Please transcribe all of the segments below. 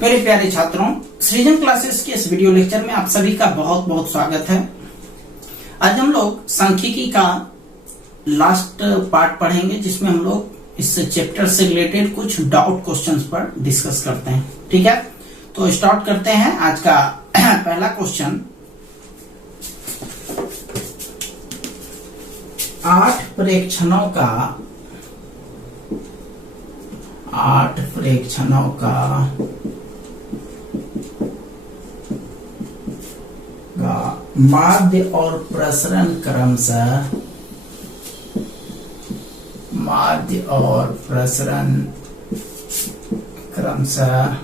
मेरे प्यारे छात्रों, सृजन क्लासेस के इस वीडियो लेक्चर में आप सभी का बहुत बहुत स्वागत है। आज हम लोग सांख्यिकी का लास्ट पार्ट पढ़ेंगे, जिसमें हम लोग इस चैप्टर से रिलेटेड कुछ डाउट क्वेश्चंस पर डिस्कस करते हैं। ठीक है, तो स्टार्ट करते हैं आज का पहला क्वेश्चन। 8 प्रेक्षणों का माध्य और प्रसरण क्रमशः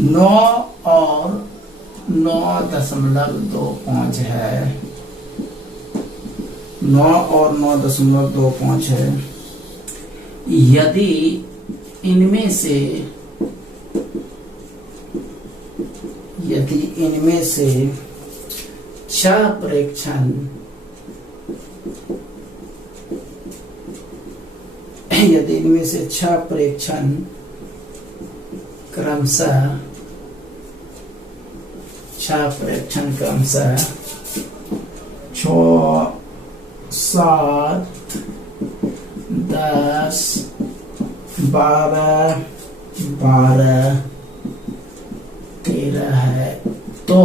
9 और 9.25 है। 9 और 9.25 है। यदि इनमें से 6 प्रेक्षण क्रमशः 6, 7, 10, 12, 13 है, तो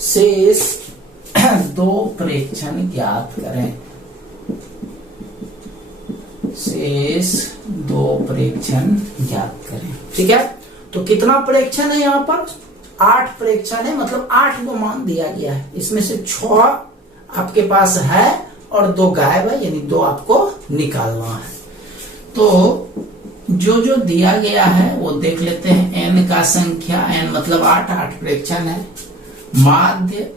शेष 2 प्रेक्षण ज्ञात करें। ठीक है, तो कितना प्रेक्षण है यहाँ पर? 8 प्रेक्षण है, मतलब 8 को मान दिया गया है। इसमें से 6 आपके पास है और 2 गायब है, यानी 2 आपको निकालना है। तो जो दिया गया है वो देख लेते हैं। n का संख्या, n मतलब 8 प्रेक्षण है। माध्य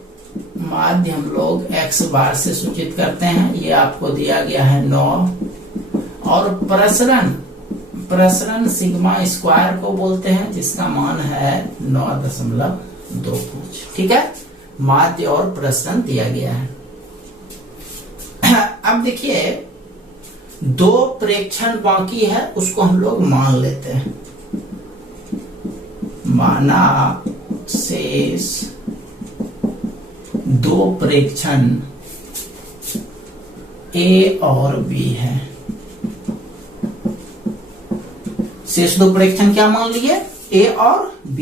हम लोग x बार से सूचित करते हैं, ये आपको दिया गया है 9। और प्रसरण सिग्मा स्क्वायर को बोलते हैं, जिसका मान है 9.25। ठीक है, माध्य और प्रसरण दिया गया है। अब देखिए 2 प्रेक्षण बाकी है, उसको हम लोग मान लेते हैं। माना शेष 2 प्रेक्षण A और B है। शेष 2 प्रेक्षण क्या मान लिए? A और B।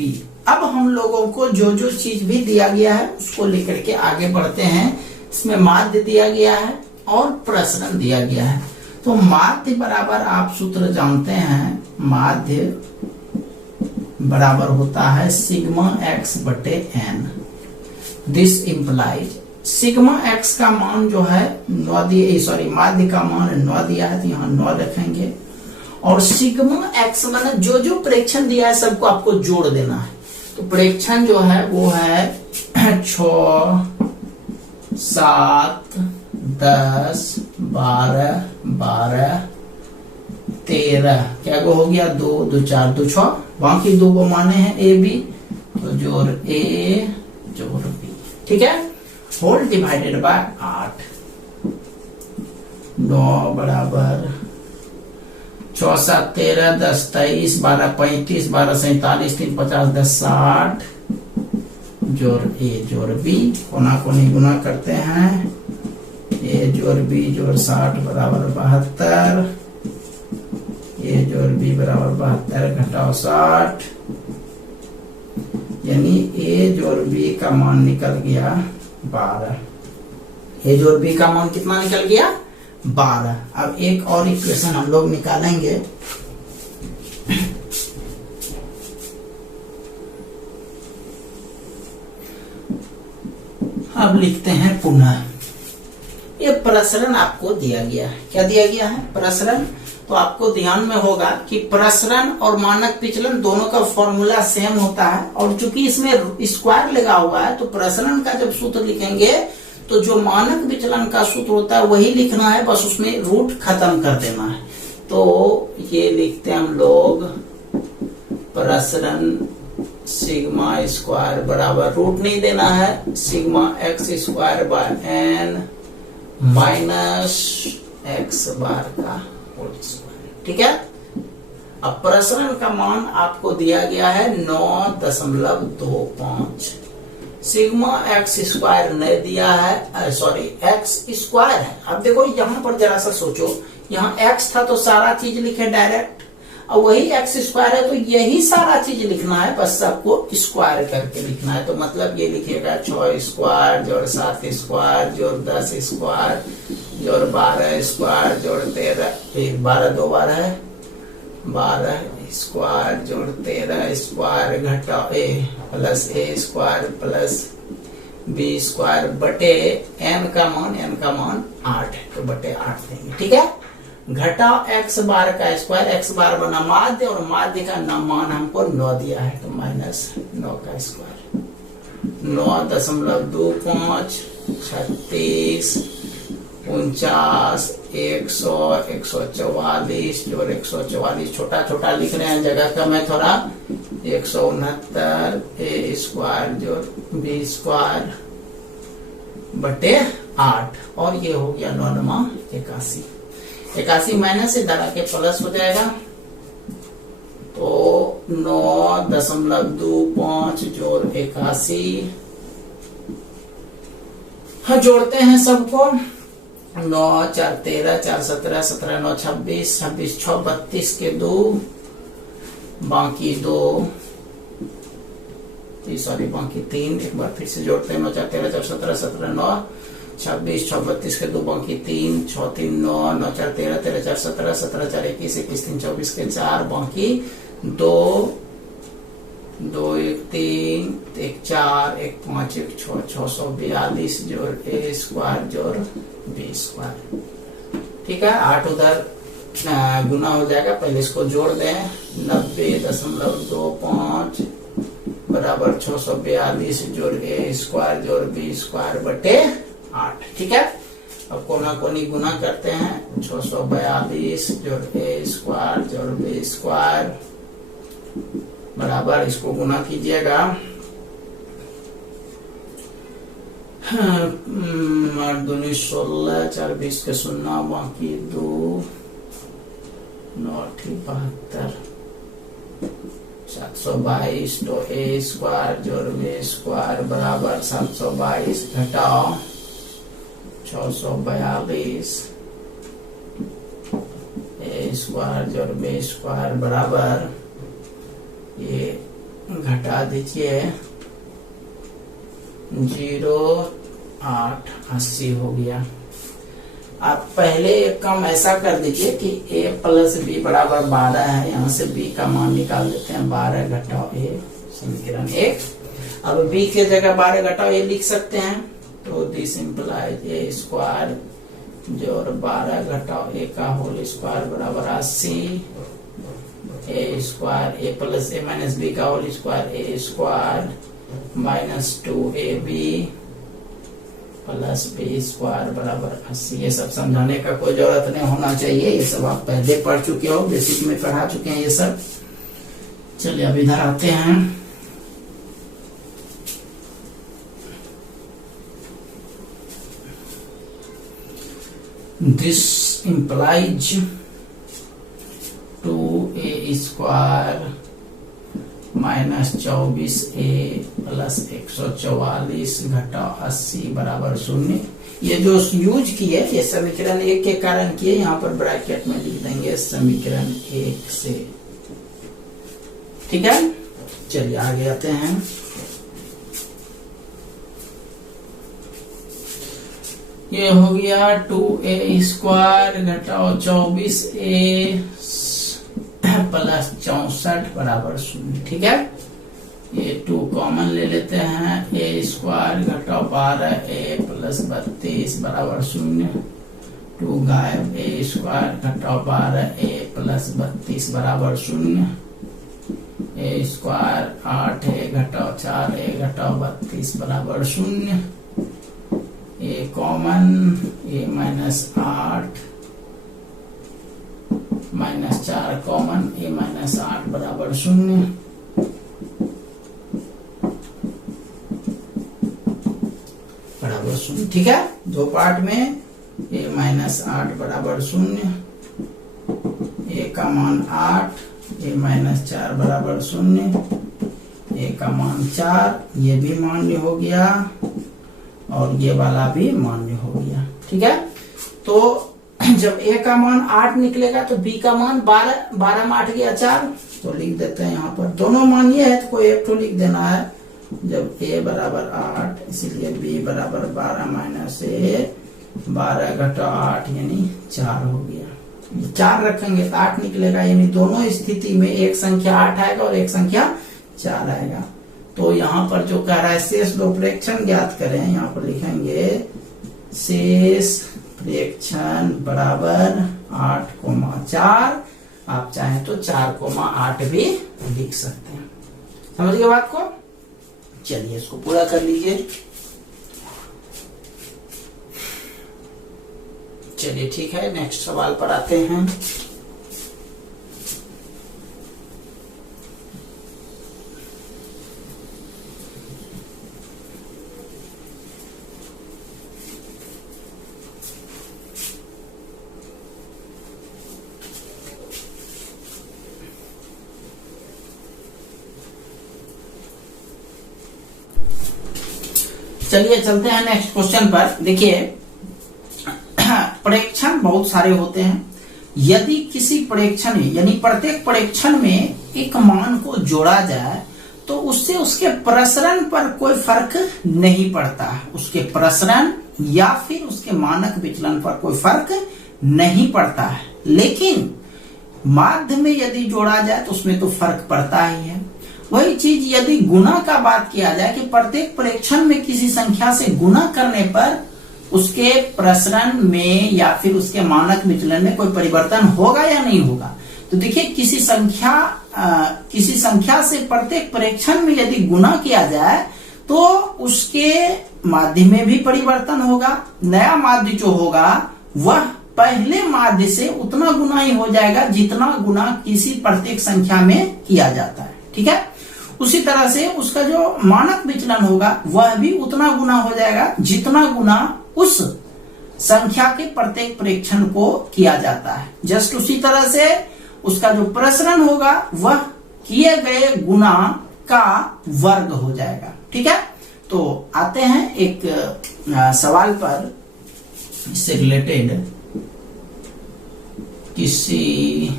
अब हम लोगों को जो चीज भी दिया गया है उसको लेकर के आगे बढ़ते हैं। इसमें माध्य दिया गया है और प्रसरण दिया गया है। तो माध्य बराबर आप सूत्र जानते हैं, माध्य बराबर होता है सिग्मा x बटे n। This implies sigma x का मान जो है 9 माध्य का मान 9 दिया है, तो यहाँ 9 रखेंगे। और सिग्मा x माने जो प्रेक्षण दिया है सबको आपको जोड़ देना है। तो प्रेक्षण जो है वो है 6, 7, 10, 12, 13। क्या को हो गया? 2, 4, 2, 6। बाकी 2 को माने हैं A B, तो जोड़ A जोड़ B। ठीक है, होल डिवाइडेड बाय 8। 9 बराबर 6, 7, 13, 10, 23, 12, 35, 12, 47, 3, 50, 10, 60 जोड़ A जोड़ B। कोना कोनी गुना करते हैं। A जोड़ B जोड़ 60 बराबर 72। A जोड़ B बराबर 72 घटाओ 60, यानी A जोड़ B का मान निकल गया 12। A जोड़ B का मान कितना निकल गया? 12। अब एक और इक्वेशन हम लोग निकालेंगे। अब लिखते हैं पुनः। ये प्रसरण आपको दिया गया है। क्या दिया गया है? प्रसरण। तो आपको ध्यान में होगा कि प्रसरण और मानक विचलन दोनों का फॉर्मूला सेम होता है, और चूंकि इसमें स्क्वायर लगा हुआ है तो प्रसरण का जब सूत्र लिखेंगे तो जो मानक विचलन का सूत्र होता है वही लिखना है, बस उसमें रूट खत्म कर देना है। तो ये लिखते हैं हम लोग प्रसरण सिग्मा स्क्वायर बराबर, रूट नहीं देना है, sigma x square by n minus x bar का होल स्क्वायर। ठीक है, अब प्रसरण का मान आपको दिया गया है 9.25। सिग्मा एक्स स्क्वायर नहीं दिया है, सॉरी एक्स स्क्वायर है। अब देखो यहाँ पर जरा सा सोचो, यहाँ एक्स था तो सारा चीज लिखे डायरेक्ट, और वही एक्स स्क्वायर है तो यही सारा चीज लिखना है, बस सबको स्क्वायर करके लिखना है। तो मतलब ये लिखिएगा 6 स्क्वायर जोड़ 7 स्क्वायर जोड़ 10 स्क्वायर जोड़ 12 स्क्वायर जोड़ 13, 12 2 12 है, 12 स्क्वायर जोड़ 13 स्क्वायर घटा ए प्लस ए स्क्वायर प्लस बी स्क्वायर बटे n का मान 8 है तो बटे 8 देंगे। ठीक है, घटा x बार का स्क्वायर, x बार बना माध्य और माध्य का मान हमको 9 दिया है तो -9 का स्क्वायर, 9.25 36 49 100 144 जोड़ 144, छोटा छोटा लिख रहे हैं, जगह कम है थोड़ा, 169 ए स्क्वायर जोड़ बी स्क्वायर बटे 8, और ये हो गया 9 81। 81 माइनस से धरा के प्लस हो जाएगा तो 9.25 जोड़ 81। हाँ, जोड़ते हैं सबको, 9 4 13 4 17 17 9 26 26 6 32 के 2 बाकी 2, सॉरी बाकी 3, एक बार फिर से जोड़ते हैं, 9 4 13 4 17 17 9 26 6 32 के 2 बाकी 3 6 3 9 9 4 13 13 4 17 17 4 21 21 3 24 के 4 बाकी 2 2 1 3 1 4 1 5 1 6 642 जोड़ ए स्क्वायर जोड़ बी स्क्वायर। ठीक है, 8 उधर गुना हो जाएगा, पहले इसको जोड़ दें, 90.25 बराबर 642 जोड़ ए स्क्वायर जोड़ बी स्क्वायर बटे 8। ठीक है, अब कोना कोनी गुना करते हैं, 642 जोड़ ए स्क्वायर जोड़ बी स्क्वायर बराबर, इसको गुना कीजिएगा, 8 दूनी 16 4 20 के 0 बाकी 2 9 72 722 तो ए स्क्वायर जोड़ बी स्क्वायर बराबर 722 घटाओ 642 ए स्क्वायर जोड़ बी स्क्वायर बराबर, ये घटा दीजिए 0.880 हो गया। आप पहले एक काम ऐसा कर दीजिए कि a प्लस बी बराबर 12 है, यहाँ से b का मान निकाल देते हैं, 12 घटाओ a समीकरण 1। अब b के जगह 12 घटाओ a लिख सकते हैं, तो दिस इम्प्लाइज a स्क्वायर जोड़ 12 घटाओ a का होल स्क्वायर बराबर 80 a square a plus a minus b का whole square a square -2ab plus b square बराबर 80। ये सब समझाने का कोई जरूरत नहीं होना चाहिए, ये सब आप पहले पढ़ चुके हो, बेसिक में पढ़ा चुके हैं ये सब। चलिए अब इधर आते हैं, this implies 2a square -24a plus 144 घटाओ 80 बराबर 0। ये जो यूज किए ये समीकरण 1 के कारण किए, यहाँ पर ब्रैकेट में लिख देंगे समीकरण 1 से। ठीक है, चलिए आगे आते हैं। ये हो गया 2a स्क्वायर घटाओ 24a प्लस 64 बराबर 0। ठीक है, ये 2 कॉमन ले लेते हैं, a स्क्वायर घटाओ 12a प्लस 32 बराबर 0, 2 गायब, a स्क्वायर घटाओ 12a प्लस 32 बराबर 0, a स्क्वायर 8a घटाओ 4a घटाओ 32 बराबर 0, a common, a -8 -4 common, a -8 बराबर 0, बराबर 0। ठीक है, दो पार्ट में a -8 बराबर 0, a का मान 8 a माइनस 4 बराबर 0, a का मान 4, ये भी मान्य हो गया और ये वाला भी मान्य हो गया। ठीक है, तो जब a का मान 8 निकलेगा तो b का मान 12 में 8 गया 4, तो लिख देते हैं यहाँ पर दोनों मान्य है तो कोई एक तो लिख देना है। जब a बराबर 8 इसीलिए b बराबर 12 माइनस a, 12 घटा 8 यानी 4 हो गया। 4 रखेंगे तो 8 निकलेगा, यानी दोनों स्थिति में एक संख्या 8 आएगा और एक संख्या 4 आएगा। तो यहाँ पर जो कह रहा है शेष दो प्रेक्षण ज्ञात करें, यहाँ पर लिखेंगे शेष प्रेक्षण बराबर 8,4, आप चाहें तो 4,8 भी लिख सकते हैं। समझ गए बात को? चलिए इसको पूरा कर लीजिए। चलिए ठीक है, नेक्स्ट सवाल पर आते हैं। चलिए चलते हैं नेक्स्ट क्वेश्चन पर। देखिए प्रेक्षण बहुत सारे होते हैं। यदि किसी प्रेक्षण में यानी प्रत्येक प्रेक्षण में एक मान को जोड़ा जाए तो उससे उसके प्रसरण पर कोई फर्क नहीं पड़ता है। उसके प्रसरण या फिर उसके मानक विचलन पर कोई फर्क नहीं पड़ता है, लेकिन माध्य में यदि जोड़ा जाए तो उसमें तो फर्क पड़ता ही है। वही चीज यदि गुणा का बात किया जाए कि प्रत्येक प्रेक्षण में किसी संख्या से गुणा करने पर उसके प्रसरण में या फिर उसके मानक विचलन में कोई परिवर्तन होगा या नहीं होगा, तो देखिए किसी संख्या से प्रत्येक प्रेक्षण में यदि गुणा किया जाए तो उसके माध्य में भी परिवर्तन होगा। नया माध्य जो होगा वह पहले माध्य से उतना गुना ही हो जाएगा जितना गुना किसी प्रत्येक संख्या में किया जाता है। ठीक है, उसी तरह से उसका जो मानक विचलन होगा वह भी उतना गुना हो जाएगा जितना गुना उस संख्या के प्रत्येक प्रेक्षण को किया जाता है। जस्ट उसी तरह से उसका जो प्रसरण होगा वह किए गए गुना का वर्ग हो जाएगा। ठीक है, तो आते हैं एक सवाल पर। इससे रिलेटेड किसी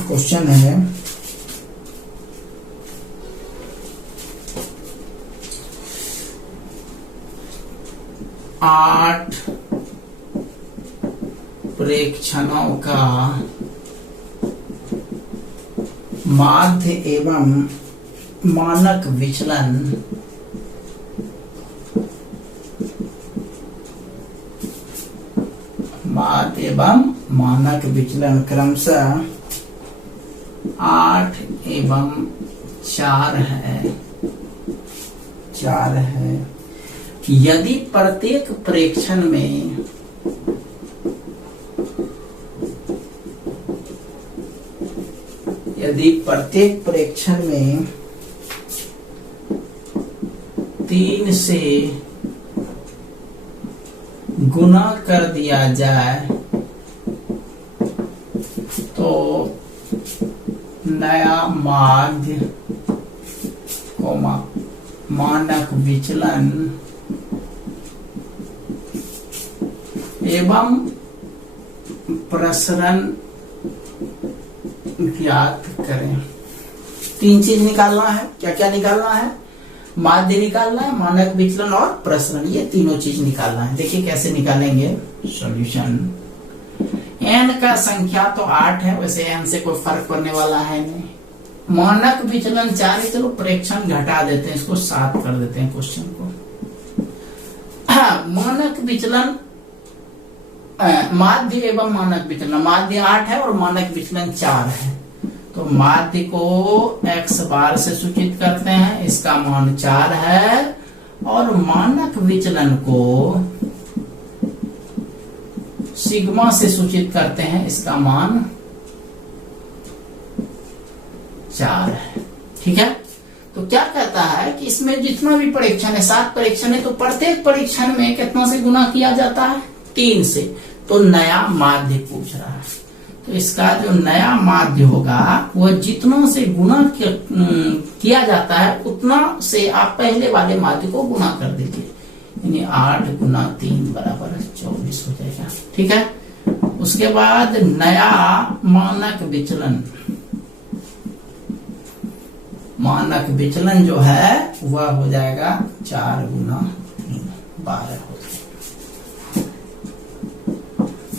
क्वेश्चन है, आठ प्रेक्षणों का माध्य एवं मानक विचलन माध्य एवं मानक विचलन क्रमशः 8 एवं 4 है। यदि प्रत्येक प्रेक्षण में में 3 से गुना कर दिया जाए तो नया माध्य मानक विचलन एवं प्रसरण ज्ञात करें। 3 चीज निकालना है। क्या क्या निकालना है? माध्य निकालना है, मानक विचलन और प्रसरण, ये तीनों चीज निकालना है। देखिए कैसे निकालेंगे। सॉल्यूशन, n का संख्या तो 8 है, वैसे n से कोई फर्क पड़ने वाला है नहीं। मानक विचलन 4 है, चलो प्रेक्षण घटा देते हैं, इसको 7 कर देते हैं क्वेश्चन को। मानक विचलन माध्य एवं मानक विचलन, माध्य 8 है और मानक विचलन 4 है, तो माध्य को x बार से सूचित करते हैं, इसका मान 4 है, और मानक विचलन को सिग्मा से सूचित करते हैं, इसका मान 4 है। ठीक है, तो क्या कहता है कि इसमें जितना भी परीक्षण है, 7 परीक्षण है, तो प्रत्येक परीक्षण में कितना से गुना किया जाता है? 3 से, तो नया माध्य पूछ रहा है। तो इसका जो नया माध्य होगा वो जितनों से गुणा किया जाता है उतना से आप पहले वाले माध्य को गुणा कर दीजिए, यानी 8 गुना 3 बराबर 24 हो जाएगा। ठीक है, उसके बाद नया मानक विचलन, मानक विचलन जो है वह हो जाएगा 4 गुना 3 12 हो जाएगा।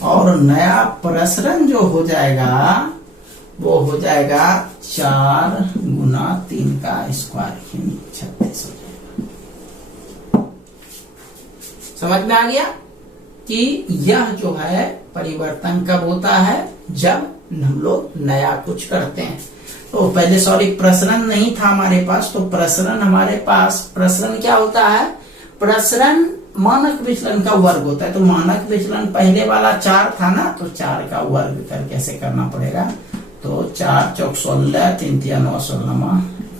और नया प्रसरण जो हो जाएगा वो हो जाएगा 4 गुना 3 का स्क्वायर, 36 हो जाएगा। समझ में आ गया कि यह जो है परिवर्तन कब होता है, जब हम लोग नया कुछ करते हैं। तो पहले सॉरी प्रसरण नहीं था हमारे पास, तो प्रसरण हमारे पास, प्रसरण क्या होता है, प्रसरण मानक विचलन का वर्ग होता है। तो मानक विचलन पहले वाला 4 था ना, तो 4 का वर्ग कर कैसे करना पड़ेगा, तो 4 चौक 16, 3 3 9 16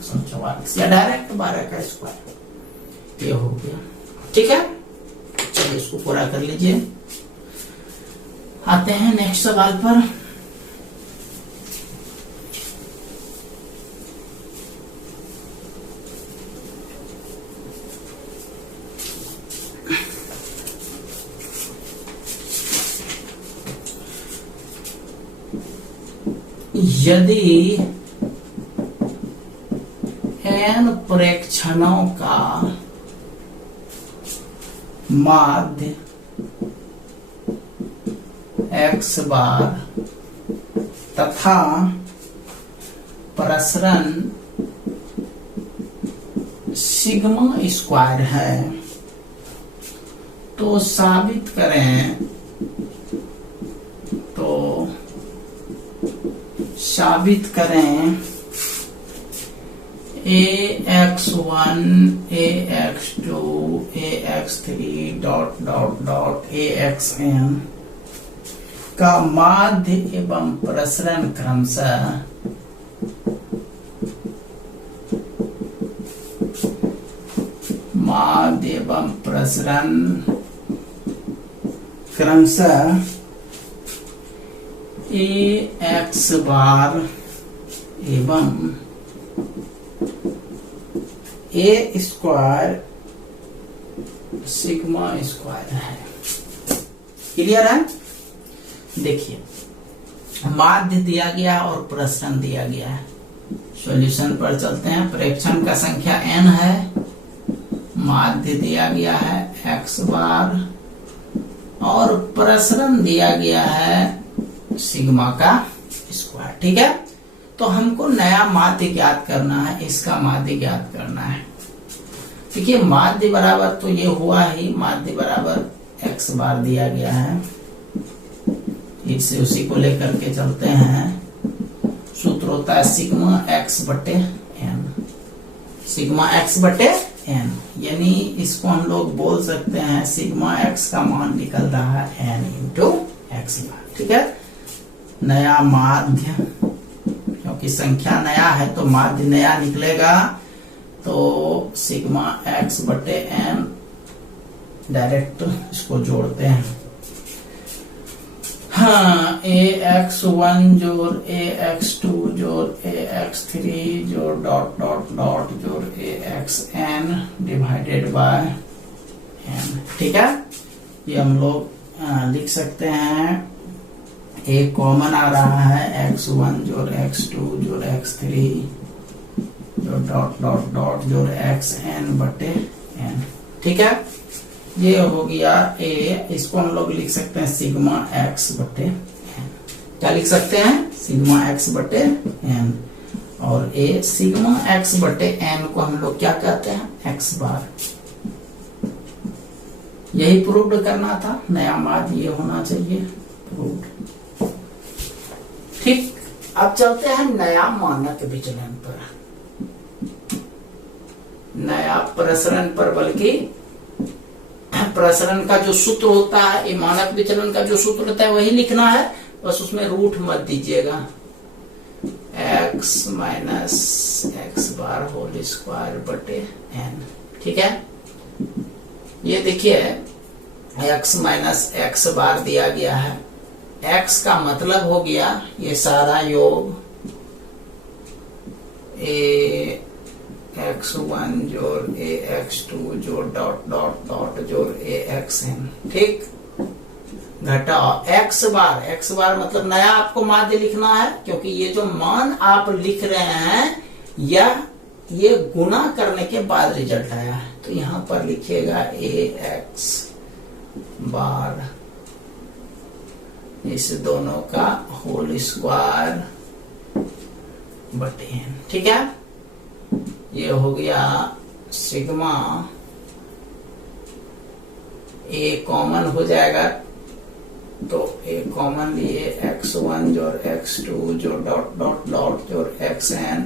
144, या डायरेक्ट 12 का स्क्वायर, ये हो गया। ठीक है, चलिए इसको पूरा कर लीजिए। आते हैं नेक्स्ट सवाल पर। यदि n प्रेक्षणों का माध्य x बार तथा प्रसरण सिग्मा स्क्वायर है, तो साबित करें, तो साबित करें ax1 ax2 ax3 dot dot dot axn का माध्य एवं प्रसरण क्रमशः माध्य एवं प्रसरण क्रमशः ax बार एवं a स्क्वायर सिग्मा स्क्वायर है। क्लियर है? देखिए, माध्य दिया गया और प्रसरण दिया गया है। सॉल्यूशन पर चलते हैं। प्रेक्षण का संख्या n है, माध्य दिया गया है x बार और प्रसरण दिया गया है सिग्मा का स्क्वायर। ठीक है, तो हमको नया माध्य ज्ञात करना है, इसका माध्य ज्ञात करना है। देखिए, माध्य बराबर तो ये हुआ ही, माध्य बराबर x बार दिया गया है, इससे उसी को लेकर के चलते हैं। सूत्र होता है सिग्मा x बटे n, सिग्मा x बटे n, यानी इसको हम लोग बोल सकते हैं सिग्मा x का मान निकल रहा है n इंटू x बार। ठीक है, नया माध्य, क्योंकि संख्या नया है तो माध्य नया निकलेगा, तो सिग्मा x बटे n, डायरेक्ट इसको जोड़ते हैं। हाँ, ax1 जोड़ ax2 जोड़ ax3 जोड़ डॉट डॉट डॉट जोड़ axn डिवाइडेड बाय n। ठीक है, ये हम लोग लिख सकते हैं। एक कॉमन आ रहा है, x1 जोड़ x2 जोड़ x3 जोड़ डॉट डॉट डॉट जोड़ xn बटे n। ठीक है, ये हो गया a, इसको हम लोग लिख सकते हैं सिग्मा x बटे n। क्या लिख सकते हैं? सिग्मा x बटे n। और a सिग्मा x बटे n को हम लोग क्या कहते हैं? x बार। यही प्रूव्ड करना था, नया माध्य ये होना चाहिए, प्रूव्ड। ठीक, अब चलते हैं नया मानक विचलन पर, नया प्रसरण पर, बल्कि प्रसरण का जो सूत्र होता है, ये मानक विचलन का जो सूत्र होता है वही लिखना है, बस उसमें रूट मत दीजिएगा। x minus x bar whole square बटे n। ठीक है, ये देखिए x माइनस एक्स बार दिया गया है। x का मतलब हो गया ये सारा योग ax1 जोड़ ax2 जोड़ डॉट डॉट डॉट जोड़ axn, ठीक। घटाओ x बार मतलब नया आपको माध्य लिखना है, क्योंकि ये जो मान आप लिख रहे हैं यह ये गुणा करने के बाद रिजल्ट आया है। तो यहां पर लिखिएगा ax बार इस दोनों का होल स्क्वायर बटे n, ठीक है। ये हो गया सिग्मा, a कॉमन हो जाएगा तो a कॉमन लिए x1 जोड़ x2 जोड़ डॉट डॉट डॉट जोड़ xn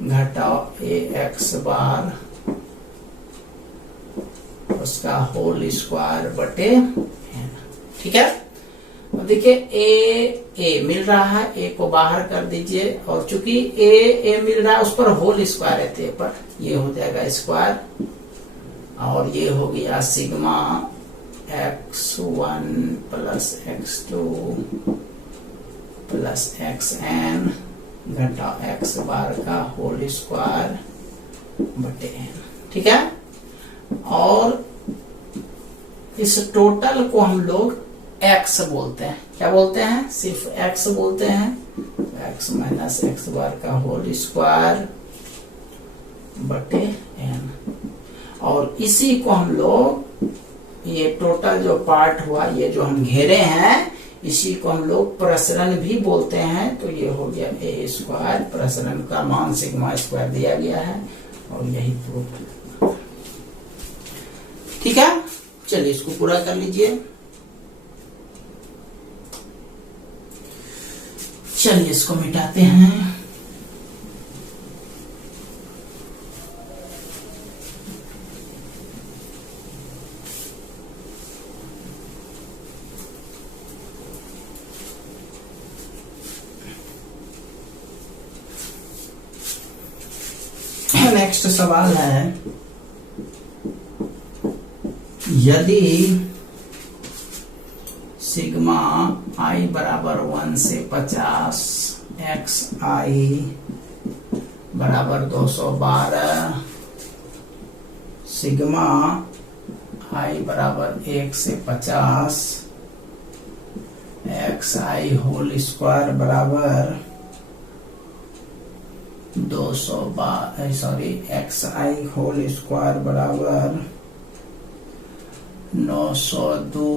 घटाओ ax बार उसका होल स्क्वायर बटे n, ठीक है। अब देखिए a मिल रहा है, a को बाहर कर दीजिए और चूंकि a मिल रहा है उस पर होल स्क्वायर है, तो पर ये हो जाएगा स्क्वायर और ये हो गया sigma x1 plus x2 plus xn घटा x बार का होल स्क्वायर बटे n, ठीक है। और इस टोटल को हम लोग x बोलते हैं। क्या बोलते हैं? सिर्फ x बोलते हैं। x माइनस एक्स बार का होल स्क्वायर बटे n, और इसी को हम लोग ये टोटल जो पार्ट हुआ ये जो हम घेरे हैं इसी को हम लोग प्रसरण भी बोलते हैं। तो ये हो गया a स्क्वायर, प्रसरण का मान सिग्मा स्क्वायर दिया गया है और यही प्रूफ, ठीक है। चलिए इसको पूरा कर लीजिए। चलिए इसको मिटाते हैं। नेक्स्ट सवाल है, यदि सिग्मा i बराबर 1 से 50 x i बराबर 212, सिग्मा i बराबर 1 से 50 x i होल स्क्वायर बराबर 212, सॉरी एक्स आई होल स्क्वायर बराबर 902,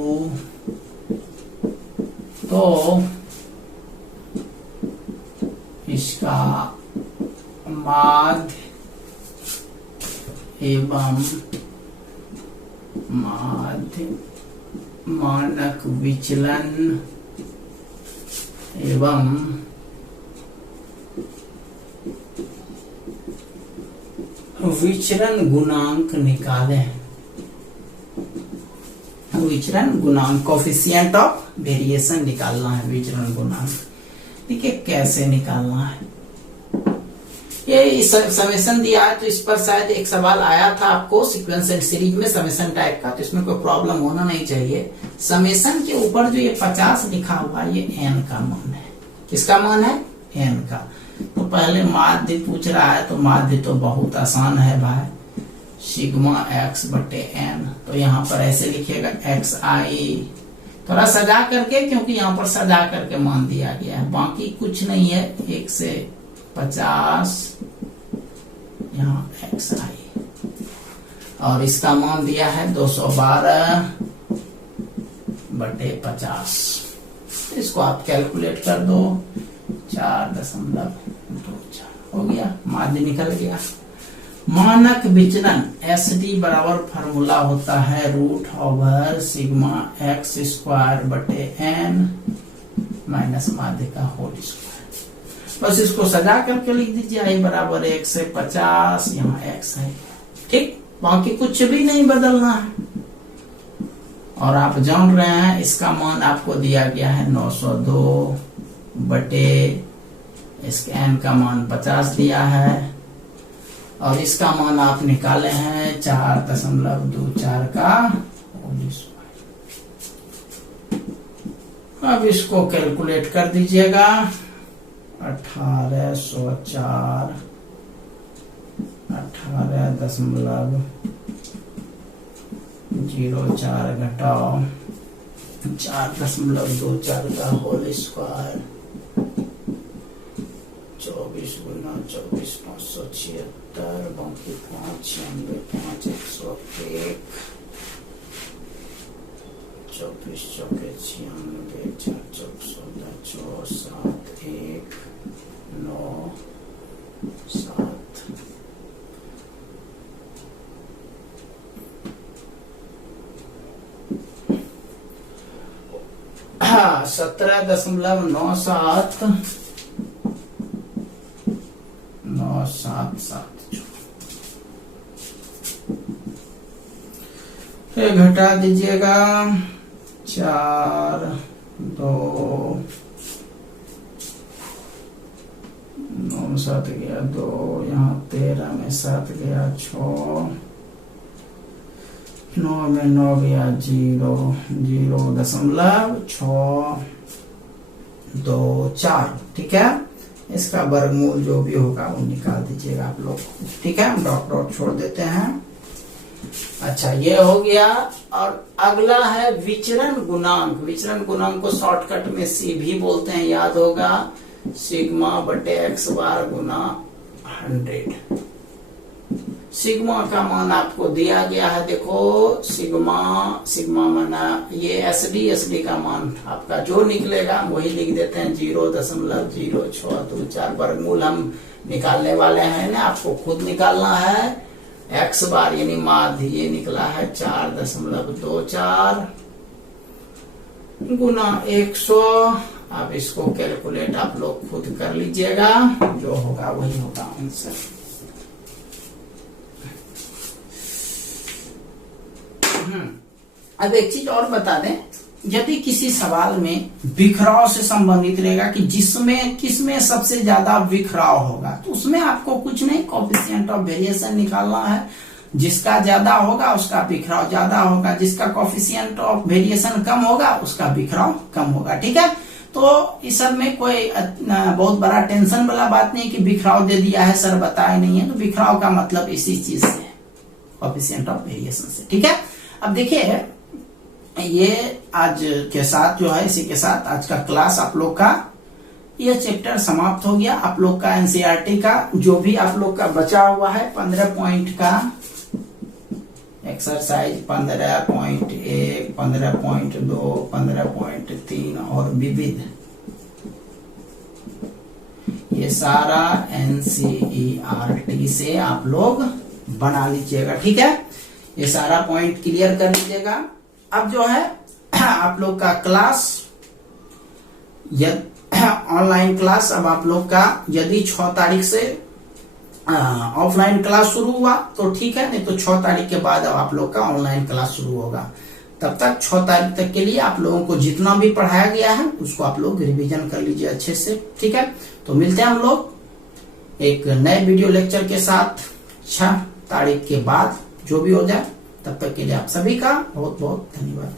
तो इसका माध्य एवं मानक विचलन एवं विचरण गुणांक निकालें। विचरण गुणांक कोफिशिएंट ऑफ वेरिएशन निकालना है, विचरण गुणांक। देखिए कैसे निकालना है, ये समेशन दिया है तो इस पर शायद एक सवाल आया था आपको सीक्वेंस एंड सीरीज में समेशन टाइप का, तो इसमें कोई प्रॉब्लम होना नहीं चाहिए। समेशन के ऊपर जो ये 50 लिखा हुआ ये n का मान है। किसका मान है? n का। तो पहले माध्य पूछ रहा है, तो माध्य तो बहुत आसान है भाई, सिग्मा x बटे n। तो यहाँ पर ऐसे लिखिएगा एक्स आई, थोड़ा सजा करके, क्योंकि यहाँ पर सजा करके मान दिया गया है, बाकी कुछ नहीं है। 1 से 50 यहाँ एक्स आई और इसका मान दिया है 212 बटे 50। इसको आप कैलकुलेट कर दो, 4.24 हो गया, माध्य निकल गया। मानक विचलन SD बराबर फार्मूला होता है root over sigma x square बटे n माइनस माध्य का होल स्क्वायर। बस इसको सजा करके लिख दीजिए, i बराबर 1 से 50, यहाँ x है, ठीक। बाकी कुछ भी नहीं बदलना है। और आप जान रहे हैं इसका मान आपको दिया गया है 902 बटे इसके n का मान 50 दिया है और इसका मान आप निकाले हैं 4.24 का होल स्क्वायर। अब इसको कैलकुलेट कर दीजिएगा। 1804 18.04 घटाओ 4.24 का होल स्क्वायर 24 गुना 24 576 बाकी 5 96 5 101 24 चौके 96 4 चौक 16 4 7 1 9 7 17.977 घटा दीजिएगा 4 2 9 7 गया 2 यहाँ 13 में 7 गया 6 9 में 9 गया 0.624। ठीक है, इसका वर्गमूल जो भी होगा वो निकाल दीजिएगा आप लोग। ठीक है, हम डॉट डॉट छोड़ देते हैं। अच्छा, ये हो गया। और अगला है विचरण गुणांक। विचरण गुणांक को शॉर्टकट में सी भी बोलते हैं, याद होगा। सिग्मा बटे एक्स बार गुना 100। सिग्मा का मान आपको दिया गया है। देखो सिग्मा माना ये एसडी का मान आपका जो निकलेगा वही लिख देते हैं 0.0624। वर्गमूल हम निकालने वाले हैं ना, आपको खुद निकालना है। एक्स बार यानी माध्य ये निकला है 4.24 गुना 100। अब इसको कैलकुलेट आप लोग खुद कर लीजिएगा, जो होगा वही होगा आंसर। अब एक चीज और बता दें, यदि किसी सवाल में बिखराव से संबंधित रहेगा कि जिसमें किसमें सबसे ज्यादा बिखराव होगा, तो उसमें आपको कुछ नहीं, कोएफिशिएंट ऑफ वेरिएशन निकालना है। जिसका ज्यादा होगा उसका बिखराव ज्यादा होगा, जिसका कोएफिशिएंट ऑफ वेरिएशन कम होगा उसका बिखराव कम होगा। ठीक है, तो इस सब में कोई बहुत बड़ा टेंशन वाला बात नहीं कि बिखराव दे दिया है सर बताए नहीं है, तो बिखराव का मतलब इसी चीज से है, कोएफिशिएंट ऑफ वेरिएशन से। ठीक है, अब देखिए ये आज के साथ जो है, इसी के साथ आज का क्लास आप लोग का ये चैप्टर समाप्त हो गया। आप लोग का एनसीईआरटी का जो भी आप लोग का बचा हुआ है 15 पॉइंट का एक्सरसाइज 15.1, 15.2, 15.3 और विविध, ये सारा एनसीईआरटी से आप लोग बना लीजिएगा। ठीक है, ये सारा पॉइंट क्लियर कर लीजिएगा। अब जो है आप लोग का क्लास ऑनलाइन क्लास, अब आप लोग का यदि 6 तारीख से ऑफलाइन क्लास शुरू हुआ तो ठीक है, नहीं तो 6 तारीख के बाद अब आप लोग का ऑनलाइन क्लास शुरू होगा। तब तक 6 तारीख तक के लिए आप लोगों को जितना भी पढ़ाया गया है उसको आप लोग रिवीजन कर लीजिए अच्छे से। ठीक है, तो मिलते हैं हम लोग एक नए वीडियो लेक्चर के साथ 6 तारीख के बाद, जो भी हो जाए। तब तक के लिए आप सभी का बहुत बहुत धन्यवाद।